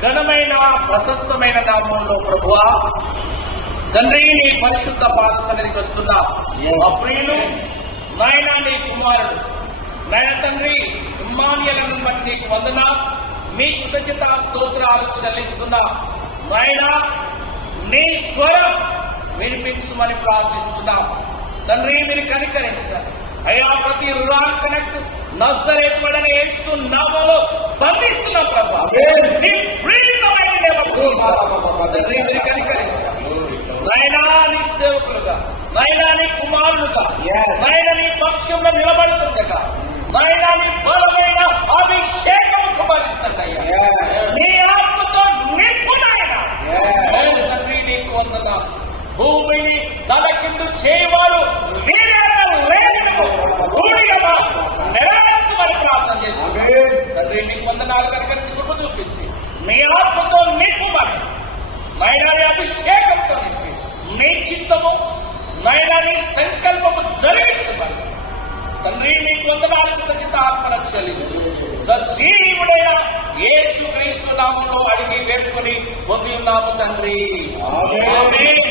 ఘనమైన ప్రశస్తమైన నామంలో ప్రభువా తండ్రి నీ పరిశుద్ధ పాద సన్నిధికి వస్తున్నా మా ప్రియులు నాయన నీ కుమారుడు నాయన తండ్రి ఇమ్మానుయేలును బట్టి నీకు వందన మీ కృతజ్ఞత స్తోత్రాలు చెల్లిస్తున్నా నాయన నీ స్వరం వినిపించమని ప్రార్థిస్తున్నాం తండ్రి మీరు కనికరించారు అయ్యా ప్రతి రూరల్ కనెక్ట్ నజరేతుడైన యేసు నామములో బంధిస్తున్నా ప్రభువా నీ ఫ్రీడమ్ తండ్రి మీరు కనికరించారు నాయనా నీ సేవకులుగా నాయనా నీ కుమారులుగా నాయనా నీ పక్షంలో నిలబడుతుండగా నాయనా నీ బలమైన అభిషేకం కుమరించండి అయ్యా నీ ఆత్మతో నింపునాయనా తండ్రి నీకు వందనాలు భూమిని తల కింద చేయవారు నెరవేర్చమని ప్రార్థన చేస్తుంది తండ్రి నీకు వందనాలు కనికరించి కృప చూపించి మీ ఆత్మతో నింపుమని నైనాని అభిషేకంతో నింపి నీ చిత్తము నైనాని సంకల్పము జరిగించమని తండ్రి నీకు వందనాలు కృతజ్ఞత ఆత్మను చెల్లిస్తూ సజీవుడైన యేసు క్రీస్తు నామములో అడిగి వేడుకొని పొంది ఉన్నాము తండ్రి ఆమేన్.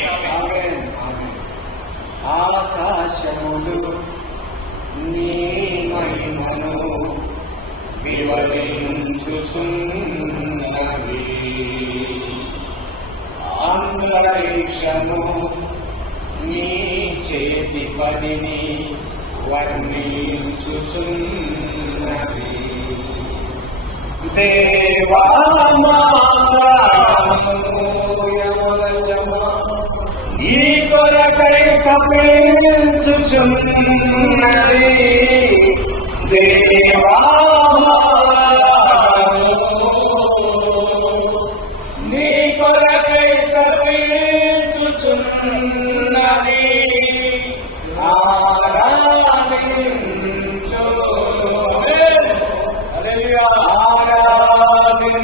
ఆకాశములు నీ మహిమను వివరించుచున్నవి, అంతరిక్షము నీ చేతి పనిని వర్ణించుచున్నవి. దేవా ఈ కొరకై తప్పించుచున్నది. దేవా నీ కొరకై తప్పించుచున్నది. ఆరాధించు హల్లెలూయా ఆరాధించు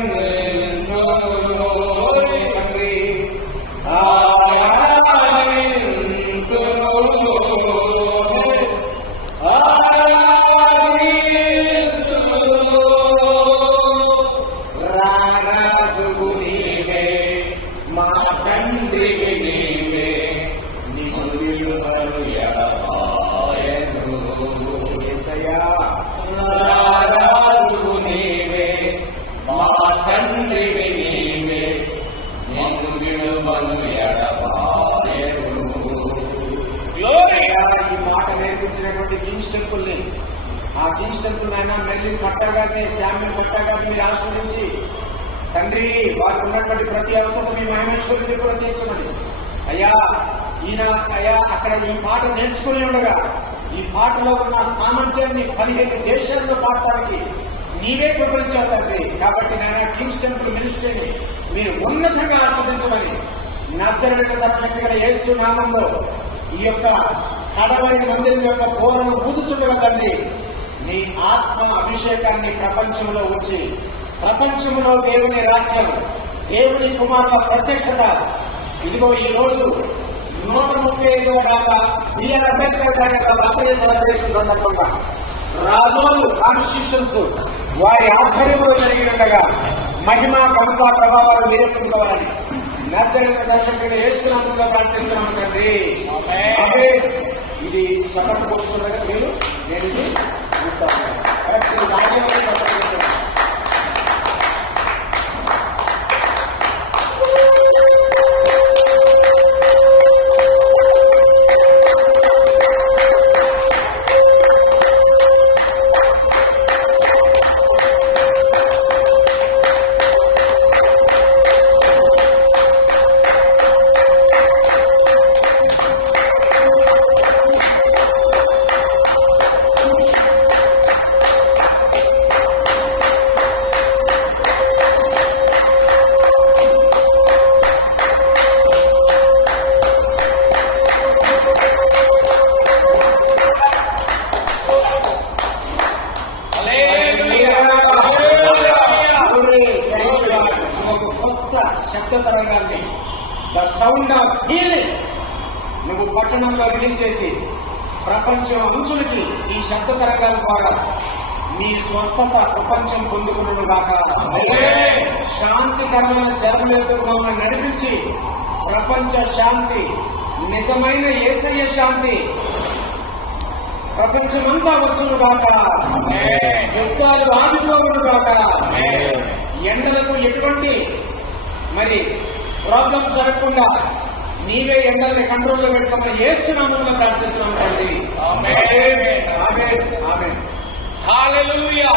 తండ్రి రారాజువు నీవే మా తండ్రికి నీవే నిన్ను విడుదలు ఎడబాయను. యేసయ్యా రారాజువు నీవే మా తండ్రికి నీవే నిన్ను విడుదలు ఎడబాయను. ఈ మాట నేర్పించినటువంటి కింగ్స్ టెంపుల్ ని, ఆ కింగ్స్ టెంపుల్ అయినా మెర్లిన్ పట్టా గారిని, శామ్యుల్ పట్టా గారిని మీరు ఆస్వాదించి తండ్రి వారికి ఉన్నటువంటి ప్రతి అవసరం మీ మహేశ్వరుడికి కూడా తీర్చమని అయ్యా ఈయన అయ్యా అక్కడ ఈ పాట నేర్చుకుని ఉండగా ఈ పాటలో ఉన్న సామర్థ్యాన్ని 15 దేశాల్లో పాడటానికి నీవే కృపరించావు తండ్రి. కాబట్టి నాయన కింగ్స్ టెంపుల్ మినిస్ట్రీని మీరు ఉన్నతంగా ఆస్వాదించమని నజరేతు సర్వశక్తిగల యేసు నామంలో ఈ యొక్క కడవరి మందిరం యొక్క పూర్ణం ఊదుచుండగా తండ్రి నీ ఆత్మ అభిషేకాన్ని ప్రపంచంలో ఉంచి ప్రపంచంలో దేవుని రాజ్యం, దేవుని కుమారుల ప్రత్యక్షత ఇదిగో ఈ రోజు 135వ డాకా బిఆర్ అంబేద్కర్ గారి యొక్క బర్త్డే సెలబ్రేషన్ సందర్భంగా రాజోలు కాన్స్టిట్యూషన్స్ వారి ఆధ్వర్యంలో జరిగి ఉండగా మహిమ కనుక ప్రభావాలు నిరూపించుకోవాలని నజరేతు సర్వశక్తిగల యేసు నామములో ప్రార్థిస్తున్నాము తండ్రి. ఇది చప్పట్లు కొట్టుకున్నాక మీరు నేను ఇది శబ్ద తరంగాన్ని ద సౌండ్ ఆఫ్ హీలింగ్ నువ్వు పట్టణంలో రిలీజ్ చేసి ప్రపంచం అంచులకి ఈ శబ్ద తరంగాల ద్వారా నీ స్వస్థత ప్రపంచం పొందుకును గాక. శాంతికరమైన జరములతో మమ్మల్ని నడిపించి ప్రపంచ శాంతి, నిజమైన యేసయ్య శాంతి ప్రపంచమంతా వచ్చును గాక. యుద్ధాలు ఆగిపోవును గాక. ఎండలకు ఎటువంటి ప్రాబ్లమ్స్ జరగకుండా నీవే ఎండల్ని కంట్రోల్లో పెట్టుకోమని యేసునామములో ప్రార్థిస్తున్నాం తండ్రి. ఆమేన్. ఆమేన్. ఆమేన్. హల్లెలూయా.